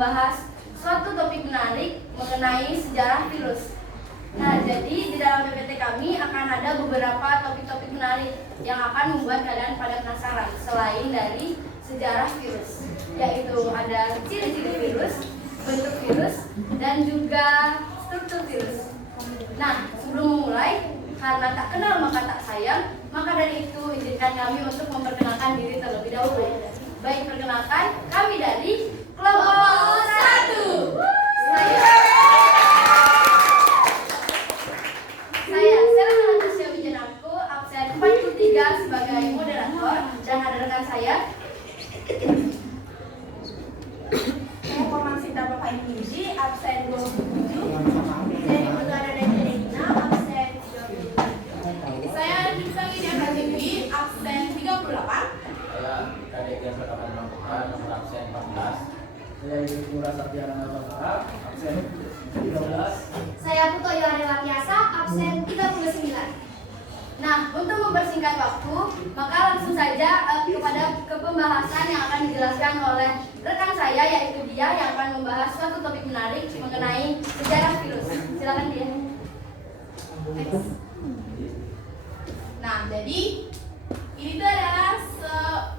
membahas suatu topik menarik mengenai sejarah virus. Nah, jadi di dalam PPT kami akan ada beberapa topik-topik menarik yang akan membuat kalian pada penasaran selain dari sejarah virus, yaitu ada ciri-ciri virus, bentuk virus, dan juga struktur virus. Nah, sebelum memulai, karena tak kenal maka tak sayang, maka dari itu izinkan kami untuk memperkenalkan diri terlebih dahulu. Baik, perkenalkan, kami dari kelompok 1. Saya Selena Natasha Wijanarko, absen 43 sebagai moderator, dan ada rekan saya. Saya Komang Sinta Bapak Inggiji, absen 27. Saya Diputuana Regina, absen 32. Saya Diputuana Gideon Pratiwi, absen 38. Saya Kadek yang pertama nomor absen 14. Saya Yura Satyana Nabara, absen 13. Saya Putu Yohane Wakiasa, absen 39. Nah, untuk mempersingkat waktu, maka langsung saja kepada pembahasan yang akan dijelaskan oleh rekan saya, yaitu dia yang akan membahas suatu topik menarik mengenai sejarah virus. Silakan dia. Nah, jadi ini tuh adalah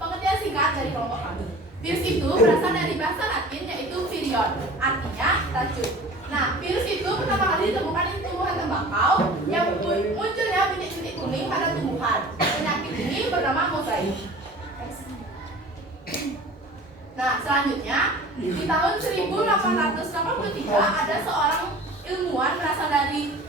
pengertian singkat dari kelompok kami. Virus itu berasal dari bahasa Latin yaitu virion, artinya racun. Nah, virus itu pertama kali ditemukan di tumbuhan tembakau yang munculnya bintik-bintik kuning pada tumbuhan. Penyakit ini bernama mozaik. Nah, selanjutnya di tahun 1883 ada seorang ilmuwan berasal dari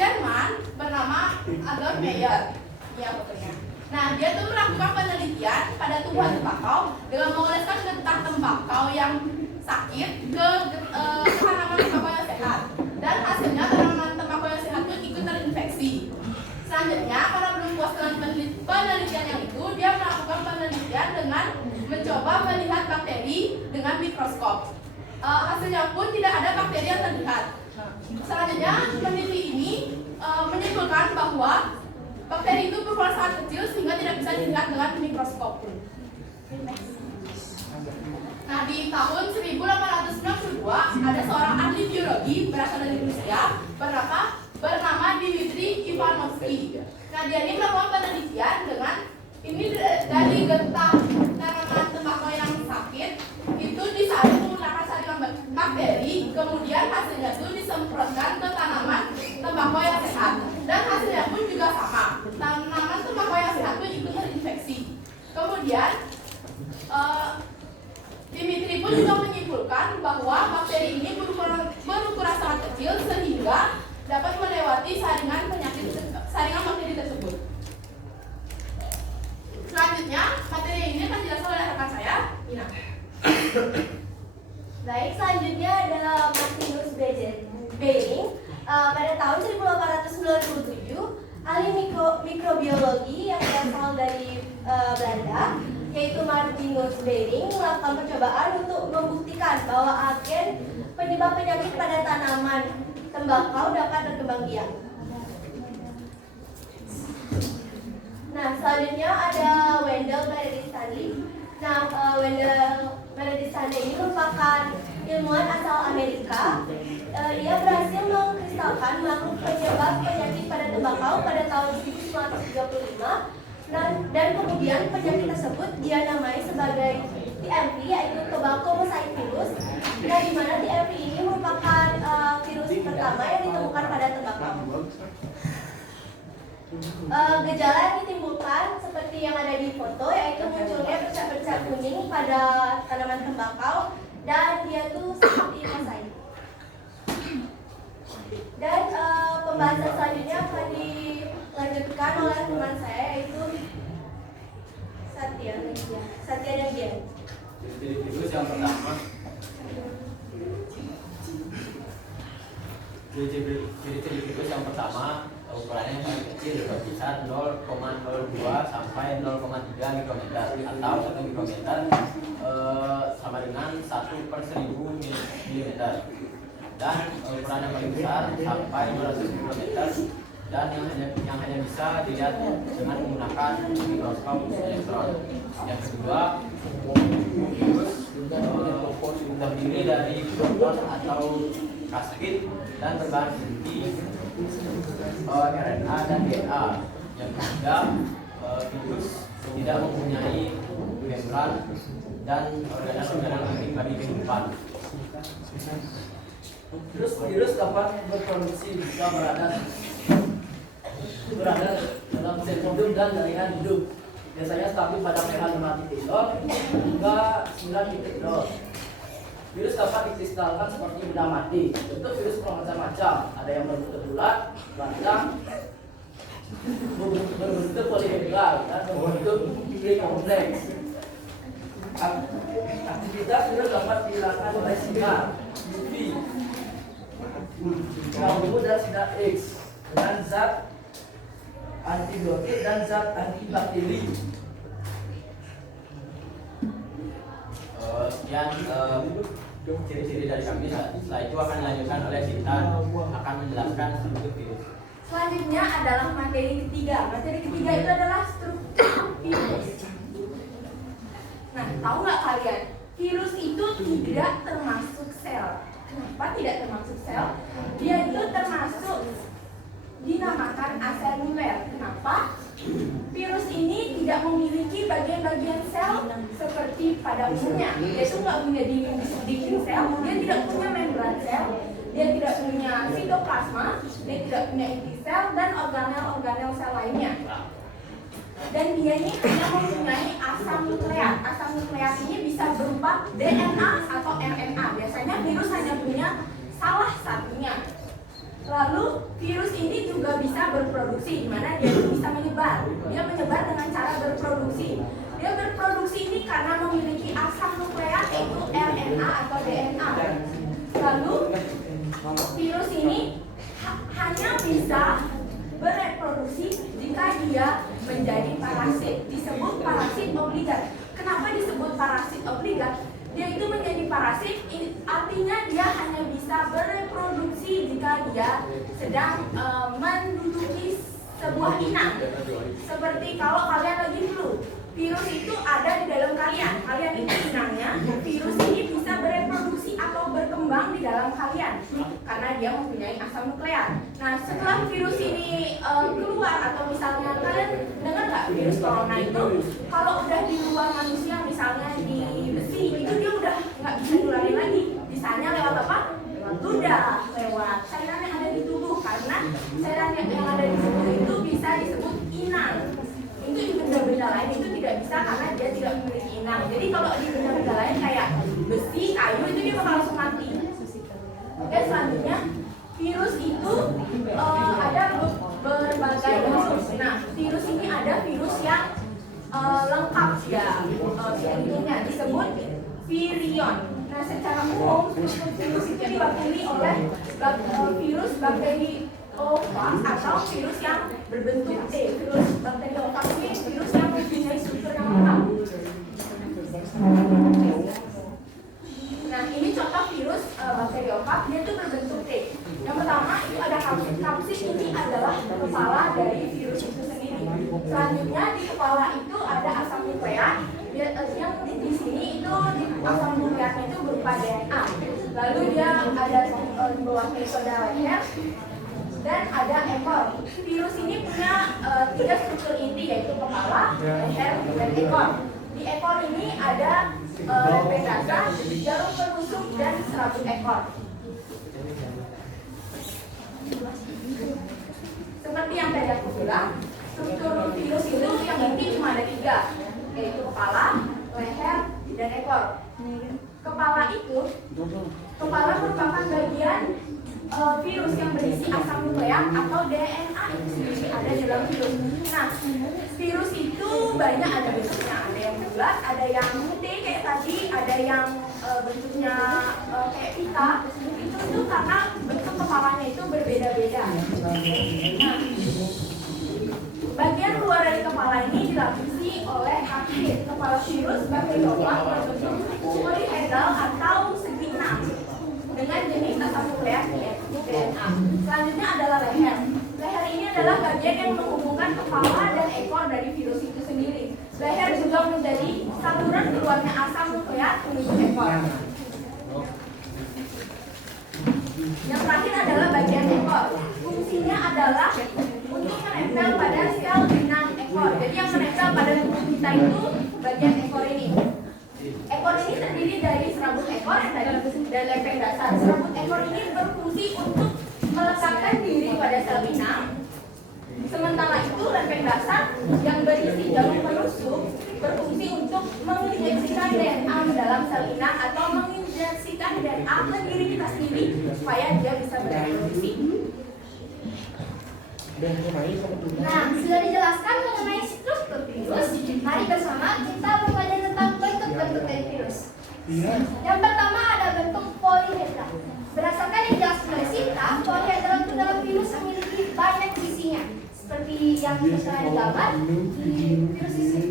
Jerman bernama Adolf Meyer. Iya, pokoknya. Nah, dia tuh melakukan penelitian pada tumbuhan tembakau dengan mengoleskan getah tembakau yang sakit ke tanaman tembakau yang sehat. Dan hasilnya tanaman tembakau yang sehat itu ikut terinfeksi. Selanjutnya, karena belum puas dengan penelitian yang itu, dia melakukan penelitian dengan mencoba melihat bakteri dengan mikroskop. Hasilnya pun tidak ada bakteri yang terlihat. Selanjutnya, peneliti ini menyimpulkan bahwa bakteri itu berukuran sangat kecil sehingga tidak bisa dilihat dengan mikroskop. Nah, di tahun 1892 ada seorang ahli biologi berasal dari Rusia bernama Dmitri Ivanovsky. Nah, dia ini melakukan penelitian dengan ini dari getah tanaman tembakau yang sakit itu disaring menggunakan saringan bakteri, kemudian hasilnya itu disemprotkan ke tanaman tembakau yang sehat, dan hasilnya pun juga sama. Tanaman tembakau yang sehat pun ikut terinfeksi. Kemudian Dimitri pun juga menyimpulkan bahwa bakteri ini berukuran sangat kecil sehingga dapat melewati saringan bakteri tersebut. Selanjutnya, materi ini akan dijelaskan oleh rekan saya, Ina. Baik, selanjutnya adalah Martinus Bering. Pada tahun 1897, ahli mikrobiologi yang berasal dari Belanda, yaitu Martinus Bering, melakukan percobaan untuk membuktikan bahwa agen penyebab penyakit pada tanaman tembakau dapat berkembang biak. Nah, selanjutnya ada Wendell Meredith Stanley. Nah, Wendell Meredith Stanley ini merupakan ilmuwan asal Amerika. Ia berhasil mengkristalkan makhluk penyebab penyakit pada tembakau pada tahun 1935, dan kemudian penyakit tersebut dia namai sebagai TMV, yaitu Tobacco Mosaic Virus. Nah, di mana TMV ini merupakan virus pertama yang ditemukan pada tembakau. Gejala yang ditimbulkan seperti yang ada di foto, yaitu munculnya bercak-bercak kuning pada tanaman tembakau, dan dia tuh seperti mosaik. Dan pembahasan selanjutnya akan dilanjutkan oleh teman saya, yaitu Satya dan Dian. Ciri virus yang pertama. Ciri virus yang pertama, ukurannya paling kecil, berkisar 0,02 sampai 0,3 mikrometer atau 1 mikrometer sama dengan 1/1000 milimeter, dan ukuran yang paling besar sampai 200 mikrometer, dan yang hanya bisa dilihat dengan menggunakan mikroskop elektron. Yang kedua, virus terdiri dari proton atau kaskit dan berbahan inti RNA dan DNA. Yang ketiga, virus tidak mempunyai membran dan organel-organel penting bagi kehidupan. Virus dapat berproduksi jika berada dalam sel hidup dan jaringan hidup. Biasanya stabil pada pH 5.0 hingga 9.0. Virus dapat dikristalkan seperti benda mati. Bentuk virus bermacam-macam. Ada yang berbentuk bulat, panjang, berbentuk polihedral, dan berbentuk kompleks. Aktivitas virus dapat dilakukan oleh sinar UV, ultraviolet dan sinar X dengan zat antibiotik dan zat antibakteri. Sekian ciri-ciri dari kami. Setelah itu akan dilanjutkan oleh Sinta akan menjelaskan bentuk virus. Selanjutnya adalah materi ketiga. Materi ketiga itu adalah struktur virus. Nah, tahu nggak kalian? Virus itu tidak termasuk sel. Kenapa tidak termasuk sel? Dia itu termasuk dinamakan aseluler. Kenapa? Virus ini tidak memiliki bagian-bagian sel seperti pada umumnya. Dia itu nggak punya dinding sel, dia tidak punya membran sel, dia tidak punya sitoplasma, dia tidak punya inti sel dan organel-organel sel lainnya. Dan dia ini hanya mempunyai asam nukleat. Asam nukleat ini bisa berupa DNA atau RNA. Biasanya virus hanya punya salah satunya. Lalu virus ini juga bisa berproduksi, di mana dia bisa menyebar. Dia menyebar dengan cara berproduksi. Dia berproduksi ini karena memiliki asam nukleat yaitu RNA atau DNA. Lalu virus ini hanya bisa bereproduksi jika dia menjadi parasit. Disebut parasit obligat. Kenapa disebut parasit obligat? Dia itu menjadi parasit, artinya dia hanya bisa bereproduksi jika dia sedang menduduki sebuah inang. Seperti kalau kalian lagi flu, virus itu ada di dalam kalian. Kalian itu inangnya, virus ini bisa bereproduksi atau berkembang di dalam kalian karena dia mempunyai asam nukleat. Nah, setelah virus ini keluar, atau misalnya kalian dengar nggak virus corona itu kalau udah di luar manusia, misalnya di besi, itu dia udah nggak bisa nularin lagi. Bisanya lewat apa? Lewat ludah, lewat cairan yang ada di tubuh, karena cairan yang ada di tubuh itu bisa disebut inang. Itu di benda-benda lain itu tidak bisa karena dia tidak memiliki inang. Jadi kalau di benda-benda lain kayak besi, kayu, itu dia bakal langsung mati. Oke, selanjutnya virus itu ada berbagai virus. Nah, virus ini ada virus yang lengkap ya, strukturnya disebut virion. Nah, secara umum virus itu diwakili oleh virus bakteriophage atau virus yang berbentuk T. Virus bakteriophage ini virus yang mempunyai struktur yang lengkap. Nah, ini contoh virus bakteriophage, dia itu berbentuk T. Yang pertama itu ada kapsid. Kapsid ini adalah kepala dari virus itu sendiri. Selanjutnya di kepala itu ada asam nukleat. Yang di sini itu asam nukleatnya itu berupa DNA. Lalu dia ada di bawahnya itu ada leher dan ada ekor. Virus ini punya 3 struktur inti, yaitu kepala, leher, dan ekor. Di ekor ini ada lempeng dasar, jarum penusuk, dan serabut ekor. Seperti yang tadi aku bilang, struktur virus itu yang inti cuma ada 3, yaitu kepala, leher, dan ekor. Kepala merupakan bagian virus yang berisi asam nukleat atau DNA itu sendiri ada di dalam virus. Nah, virus itu banyak, ada bentuknya, ada yang bulat, ada yang putih kayak tadi, ada yang bentuknya kayak pita. Itu karena bentuk kepalanya itu berbeda-beda. Nah, bagian luar dari kepala ini dilapisi oleh kapsid. Kepala virus bakteriophage berbentuk polihedral atau segi enam dengan jenis asam nukleat yaitu DNA. Selanjutnya adalah leher. Leher ini adalah bagian yang menghubungkan kepala dan ekor dari virus itu sendiri. Leher juga menjadi saluran keluarnya asam nukleat menuju ekor. Yang terakhir adalah bagian ekor. Fungsinya adalah untuk menempel pada sel inang ekor. Jadi yang menempel pada tubuh kita itu bagian ekor ini. Ekor ini terdiri dari serabut ekor dan lempeng dasar. Serabut ekor ini berfungsi untuk melekatkan diri pada sel inang. Sementara itu lempeng dasar yang berisi jarum penusuk berfungsi untuk menginjeksikan DNA ke dalam sel inang atau menginjeksikan DNA ke diri kita sendiri supaya dia bisa bereproduksi. Nah, sudah dijelaskan mengenai struktur virus. Mari bersama kita belajar tentang bentuk-bentuk dari virus. Yang pertama ada bentuk polihedra. Berdasarkan yang dijelaskan oleh Sinta, polihedra itu adalah virus yang memiliki banyak sisinya. Seperti yang sudah digambar,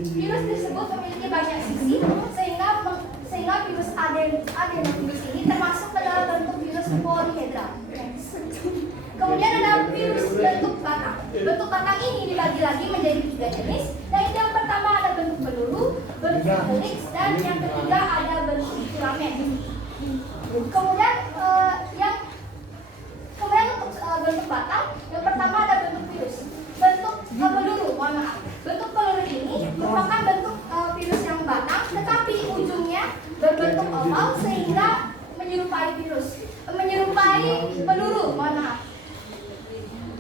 virus tersebut memiliki banyak sisi sehingga virus adenovirus ini termasuk ke dalam bentuk virus polihedra. Kemudian ada virus bentuk batang. Bentuk batang ini dibagi lagi menjadi 3 jenis. Yaitu yang pertama ada bentuk peluru, bentuk helix, dan yang ketiga ada bentuk filamen. Kemudian untuk bentuk batang, yang pertama ada bentuk virus. Bentuk peluru, mohon maaf. Bentuk peluru ini merupakan bentuk virus yang batang, tetapi ujungnya berbentuk oval sehingga menyerupai peluru, mohon maaf.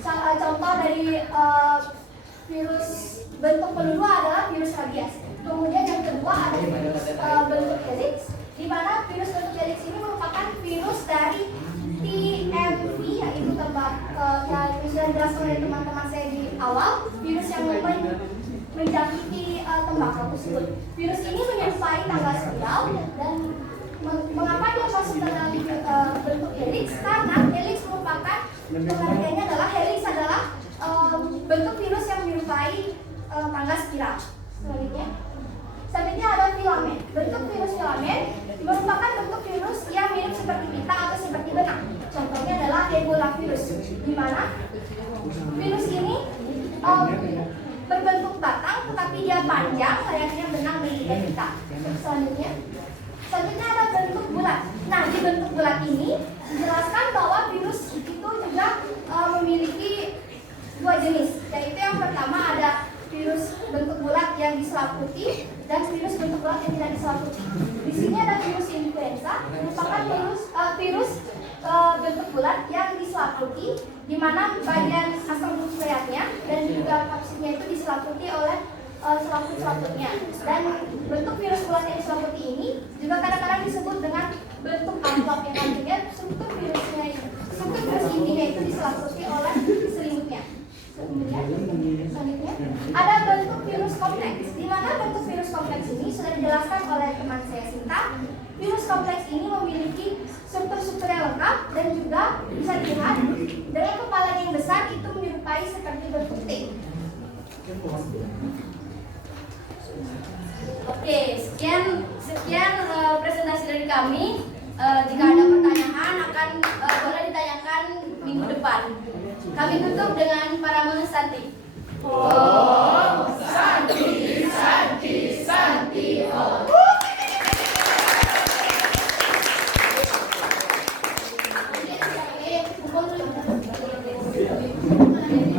Contoh dari virus bentuk peluru adalah virus rabies. Kemudian yang kedua ada virus bentuk helix, di mana virus bentuk helix ini merupakan virus dari TMV, yaitu yang sudah dijelaskan oleh teman-teman saya di awal, virus yang menjangkiti tembakau tersebut. Virus ini menyerupai tangga spiral dan mengapa dia masuk ke dalam bentuk helix? Karena helix merupakan pengertiannya adalah helix adalah bentuk virus yang menyerupai tangga spiral. Selanjutnya ada filamen. Bentuk virus filamen merupakan bentuk virus yang mirip seperti pita atau seperti benang. Contohnya adalah Ebola virus, di mana virus ini berbentuk batang tetapi dia panjang layaknya benang milik kita. Selanjutnya ada bentuk bulat. Nah, di bentuk bulat ini dijelaskan bahwa virus itu juga memiliki 2 jenis. Yaitu yang pertama ada virus bentuk bulat yang diselaputi dan virus bentuk bulat yang tidak diselaputi. Di sini ada virus influenza, merupakan virus bentuk bulat yang diselaputi, di mana bagian asam nukleatnya dan juga kapsidnya itu diselaputi oleh selaput-selaputnya. Dan bentuk virus bulat yang diselaputi ini juga kadang-kadang disebut dengan bentuk amplop, yang artinya struktur virus intinya itu diselaputi oleh selimutnya. Kemudian selanjutnya ada bentuk virus kompleks, di mana bentuk virus kompleks ini sudah dijelaskan oleh teman saya Sinta. Virus kompleks ini memiliki struktur-struktur yang lengkap dan juga bisa dilihat dengan kepala yang besar itu menyerupai seperti bentuk T. Oke, sekian presentasi dari kami. Jika ada pertanyaan akan boleh ditanyakan minggu depan. Kami tutup dengan para mengesanti.